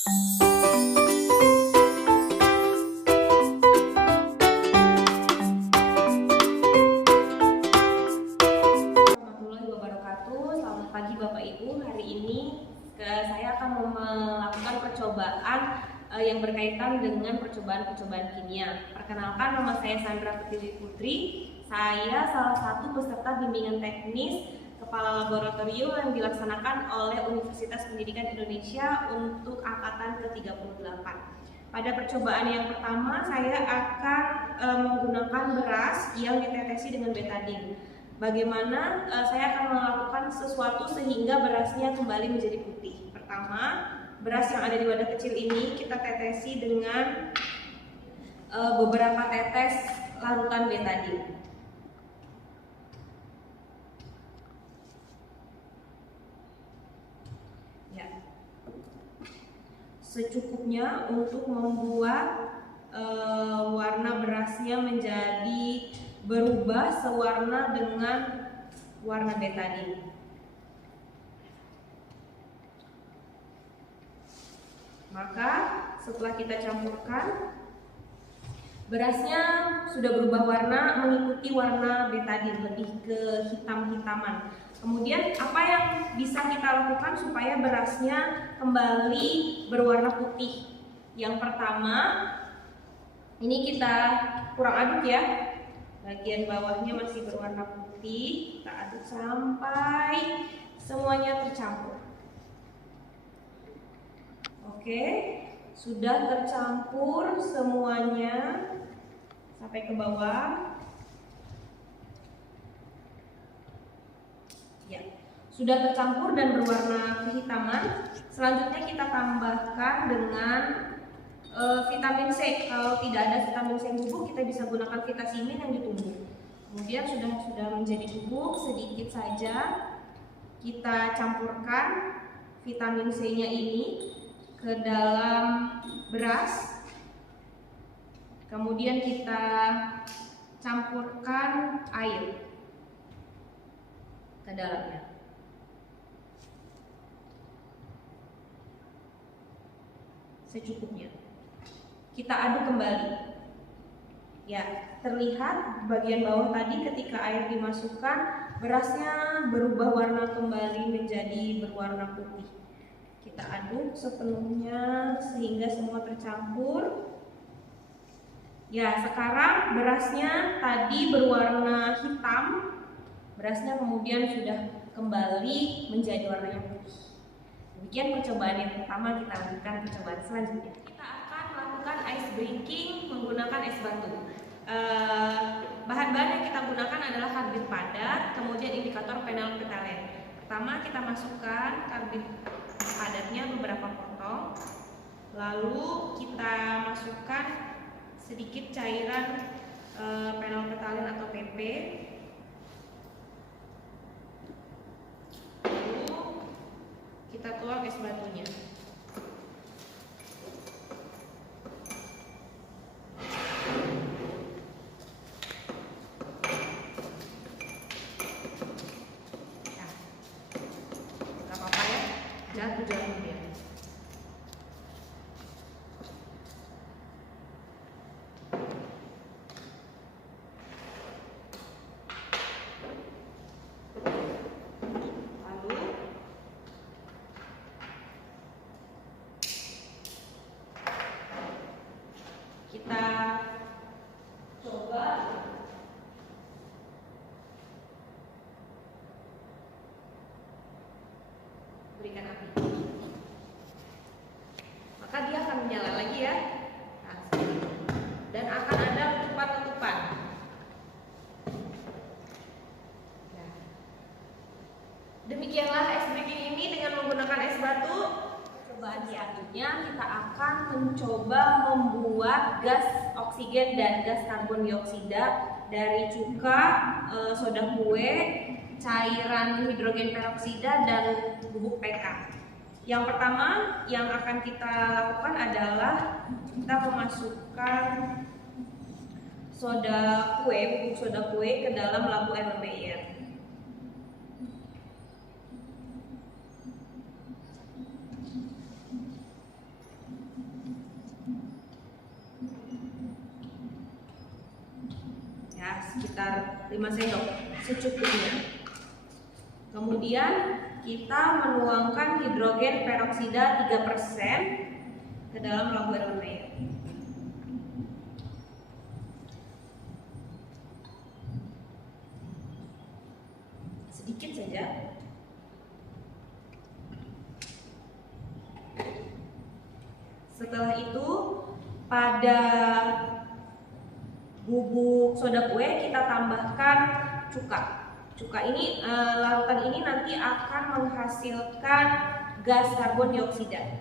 Warahmatullahi wabarakatuh. Selamat pagi Bapak Ibu. Hari ini saya akan melakukan percobaan yang berkaitan dengan percobaan kimia. Perkenalkan, nama saya Sandra Pertiwi Putri. Saya salah satu peserta bimbingan teknis kepala laboratorium yang dilaksanakan oleh Universitas Pendidikan Indonesia untuk angkatan ke-38. Pada percobaan yang pertama, saya akan menggunakan beras yang ditetesi dengan betadin. Bagaimana saya akan melakukan sesuatu sehingga berasnya kembali menjadi putih. Pertama, beras yang ada di wadah kecil ini kita tetesi dengan beberapa tetes larutan betadin. Ya, secukupnya untuk membuat warna berasnya menjadi berubah sewarna dengan warna betadin. Maka setelah kita campurkan, berasnya sudah berubah warna mengikuti warna betadin, lebih ke hitam-hitaman. Kemudian apa yang bisa kita lakukan supaya berasnya kembali berwarna putih? Yang pertama, ini kita kurang aduk ya. Bagian bawahnya masih berwarna putih, kita aduk sampai semuanya tercampur. Oke, sudah tercampur semuanya sampai ke bawah. Ya, sudah tercampur dan berwarna kehitaman. Selanjutnya kita tambahkan dengan vitamin C. Kalau tidak ada vitamin C bubuk, kita bisa gunakan vitamin yang ditumbuk. Kemudian sudah menjadi bubuk, sedikit saja kita campurkan vitamin C-nya ini ke dalam beras. Kemudian kita campurkan air ke dalamnya. Secukupnya. Kita aduk kembali. Ya, terlihat bagian bawah tadi ketika air dimasukkan, berasnya berubah warna kembali menjadi berwarna putih. Kita aduk sepenuhnya sehingga semua tercampur. Ya, sekarang berasnya tadi berwarna hitam, berasnya kemudian sudah kembali menjadi warnanya putih. Demikian percobaan yang pertama, kita lanjutkan percobaan selanjutnya. Kita akan melakukan ice breaking menggunakan es batu. Bahan-bahan yang kita gunakan adalah karbit padat, kemudian indikator phenolphthalein. Pertama kita masukkan karbit padatnya beberapa potong, lalu kita masukkan sedikit cairan phenolphthalein atau PP, lalu kita tuang es batunya. Gak apa-apa ya, jatuh dia. Kita coba berikan api, maka dia akan menyala lagi ya. Nah, dan akan ada letupan-letupan. Nah, demikianlah ice breaking ini dengan menggunakan es batu. Percobaan selanjutnya kita akan mencoba membuat gas oksigen dan gas karbon dioksida dari cuka, soda kue, cairan hidrogen peroksida, dan bubuk PK. Yang pertama yang akan kita lakukan adalah kita memasukkan bubuk soda kue ke dalam lampu RBR. sekitar 5 sendok secukupnya. Kemudian kita menuangkan hidrogen peroksida 3% ke dalam labu Erlenmeyer. Sedikit saja. Setelah itu pada bubuk soda kue kita tambahkan cuka. Cuka ini, larutan ini nanti akan menghasilkan gas karbon dioksida.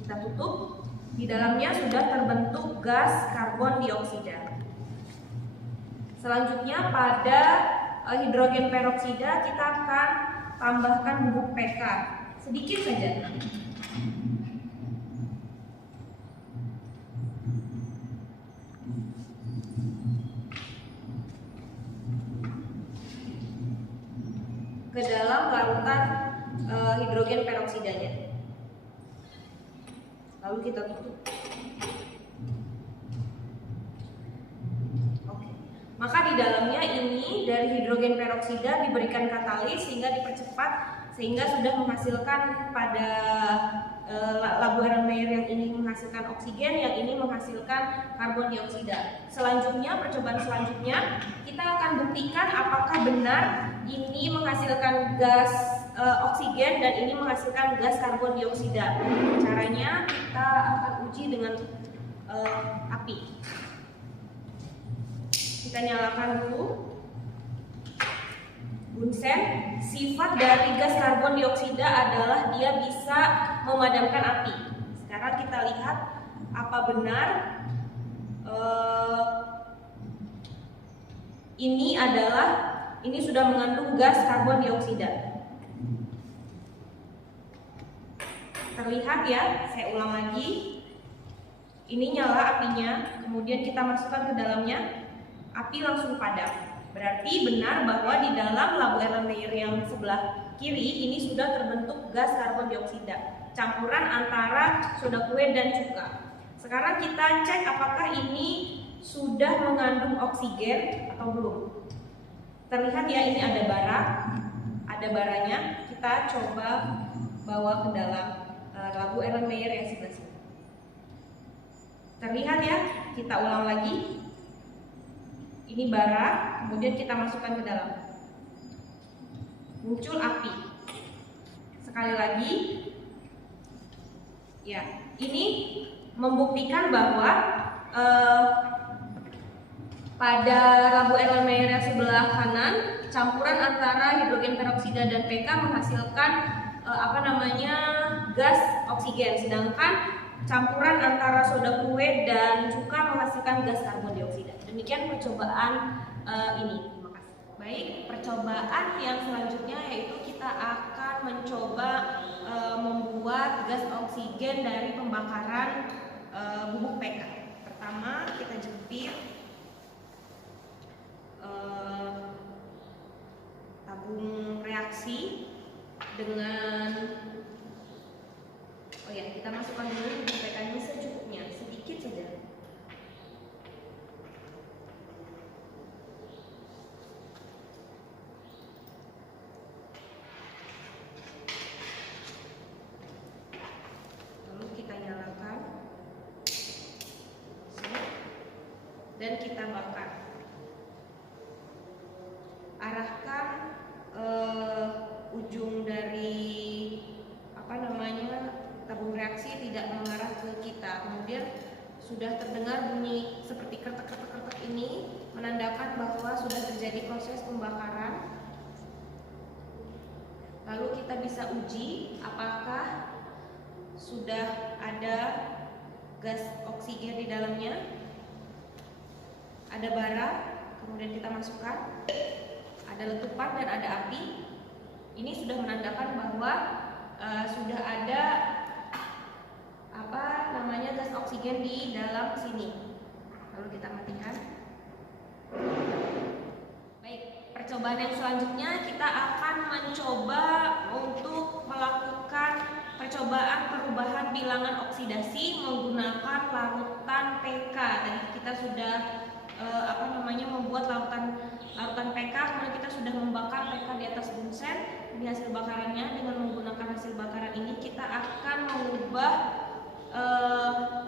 Kita tutup. Di dalamnya sudah terbentuk gas karbon dioksida. Selanjutnya pada hidrogen peroksida kita akan tambahkan bubuk PK sedikit saja. Ke dalam larutan hidrogen peroksidanya. Lalu kita tutup. Oke. Maka di dalamnya ini dari hidrogen peroksida diberikan katalis sehingga dipercepat, sehingga sudah menghasilkan pada labu Erlenmeyer yang ini menghasilkan oksigen, yang ini menghasilkan karbon dioksida. Selanjutnya, percobaan selanjutnya kita akan buktikan apakah benar ini menghasilkan gas oksigen dan ini menghasilkan gas karbon dioksida. Caranya kita akan uji dengan api. Kita nyalakan dulu bunsen. Sifat dari gas karbon dioksida adalah dia bisa memadamkan api. Sekarang kita lihat apa benar ini sudah mengandung gas karbon dioksida. Terlihat ya, saya ulang lagi. Ini nyala apinya, kemudian kita masukkan ke dalamnya, api langsung padam. Berarti benar bahwa di dalam labu Erlenmeyer yang sebelah kiri ini sudah terbentuk gas karbon dioksida, campuran antara soda kue dan cuka. Sekarang kita cek apakah ini sudah mengandung oksigen atau belum. Terlihat ya, ini ada baranya. Kita coba bawa ke dalam labu Erlenmeyer yang sebelah sini. Terlihat ya, kita ulang lagi. Ini bara, kemudian kita masukkan ke dalam. Muncul api. Sekali lagi. Ya, ini membuktikan bahwa pada labu Erlenmeyer yang sebelah kanan, campuran antara hidrogen peroksida dan PK menghasilkan gas oksigen, sedangkan campuran antara soda kue dan cuka menghasilkan gas karbon dioksida. Demikian percobaan ini. Terima kasih. Baik, percobaan yang selanjutnya yaitu kita akan mencoba membuat gas oksigen dari pembakaran bubuk PK. Pertama, kita jepit tabung reaksi dengan kita masukkan dulu bubuk PK-nya secukupnya, sedikit saja. Lalu kita nyalakan dan kita bakar. Arahkan ujung dari tabung reaksi tidak mengarah ke kita. Kemudian sudah terdengar bunyi seperti kretek-kretek ini, menandakan bahwa sudah terjadi proses pembakaran. Lalu kita bisa uji apakah sudah ada gas oksigen di dalamnya. Ada bara, kemudian kita masukkan. Ada letupan dan ada api. Ini sudah menandakan bahwa sudah ada gas oksigen di dalam sini. Lalu kita matikan. Baik, percobaan yang selanjutnya kita akan mencoba untuk melakukan percobaan perubahan bilangan oksidasi menggunakan larutan PK. Tadi kita sudah membuat larutan PK, kemudian kita sudah membakar PK di atas bunsen. Ini hasil bakarannya. Dengan menggunakan hasil bakaran ini kita akan mengubah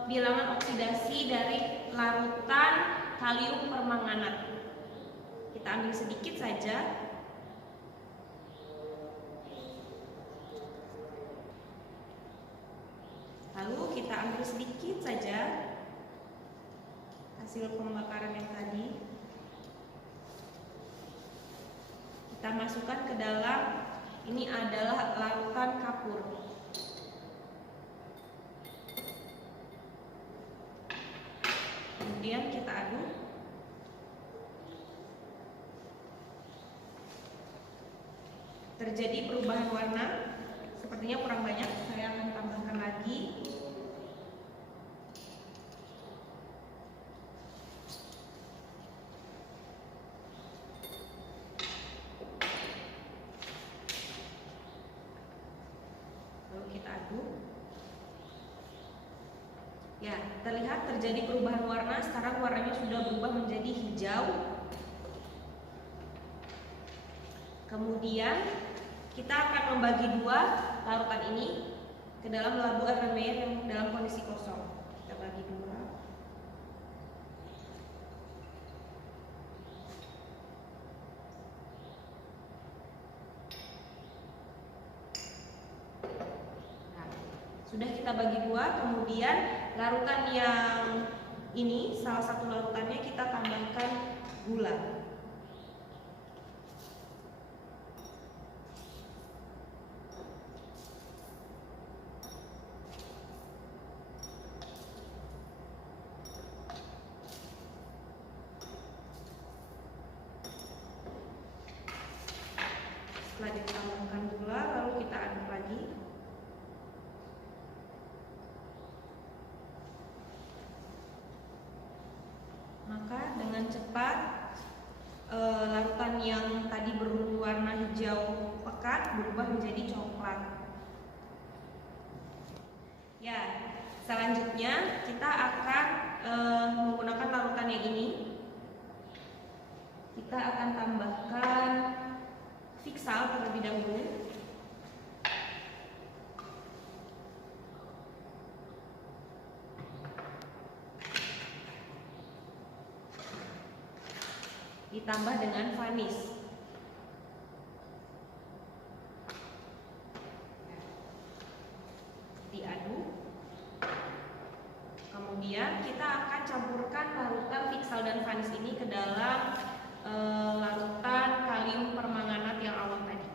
bilangan oksidasi dari larutan kalium permanganat. Kita ambil sedikit saja. Lalu kita ambil sedikit saja hasil pembakaran yang tadi. Kita masukkan ke dalam, ini adalah larutan kapur. Kemudian kita aduk. Terjadi perubahan warna, sepertinya kurang banyak, saya akan tambahkan lagi. Lalu kita aduk. Ya, terlihat terjadi perubahan warna. Sekarang warnanya sudah berubah menjadi hijau. Kemudian kita akan membagi dua larutan ini ke dalam labu Erlenmeyer yang dalam kondisi kosong. Kita bagi dua. Nah, sudah kita bagi dua. Kemudian larutan yang ini, salah satu larutannya kita tambahkan gula. Setelah ditambahkan gula, lalu kita aduk lagi. Maka dengan cepat larutan yang tadi berwarna hijau pekat berubah menjadi coklat. Ya, selanjutnya kita akan menggunakan larutan yang ini. Kita akan tambahkan Fiksal terlebih dahulu. Ditambah dengan vanis. Diaduk. Kemudian kita akan campurkan larutan Fiksal dan vanis ini ke dalam larutan kalium permanganat yang awal tadi.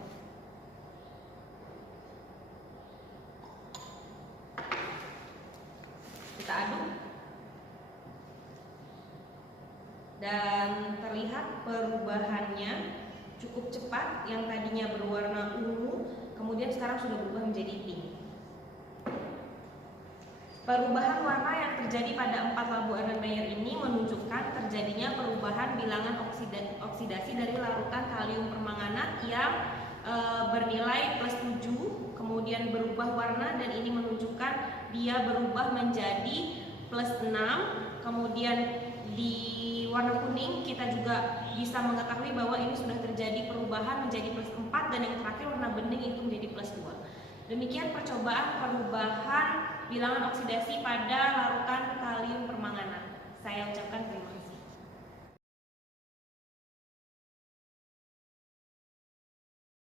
Kita aduk. Dan terlihat perubahannya cukup cepat. Yang tadinya berwarna ungu, kemudian sekarang sudah berubah menjadi pink. Perubahan warna yang terjadi pada 4 labu Erlenmeyer ini menunjukkan terjadinya perubahan bilangan oksidasi dari larutan kalium permanganat yang bernilai +7, kemudian berubah warna, dan ini menunjukkan dia berubah menjadi +6. Kemudian di warna kuning kita juga bisa mengetahui bahwa ini sudah terjadi perubahan menjadi +4, dan yang terakhir warna bening itu menjadi +2. Demikian percobaan perubahan bilangan oksidasi pada larutan kalium permanganat. Saya ucapkan terima kasih.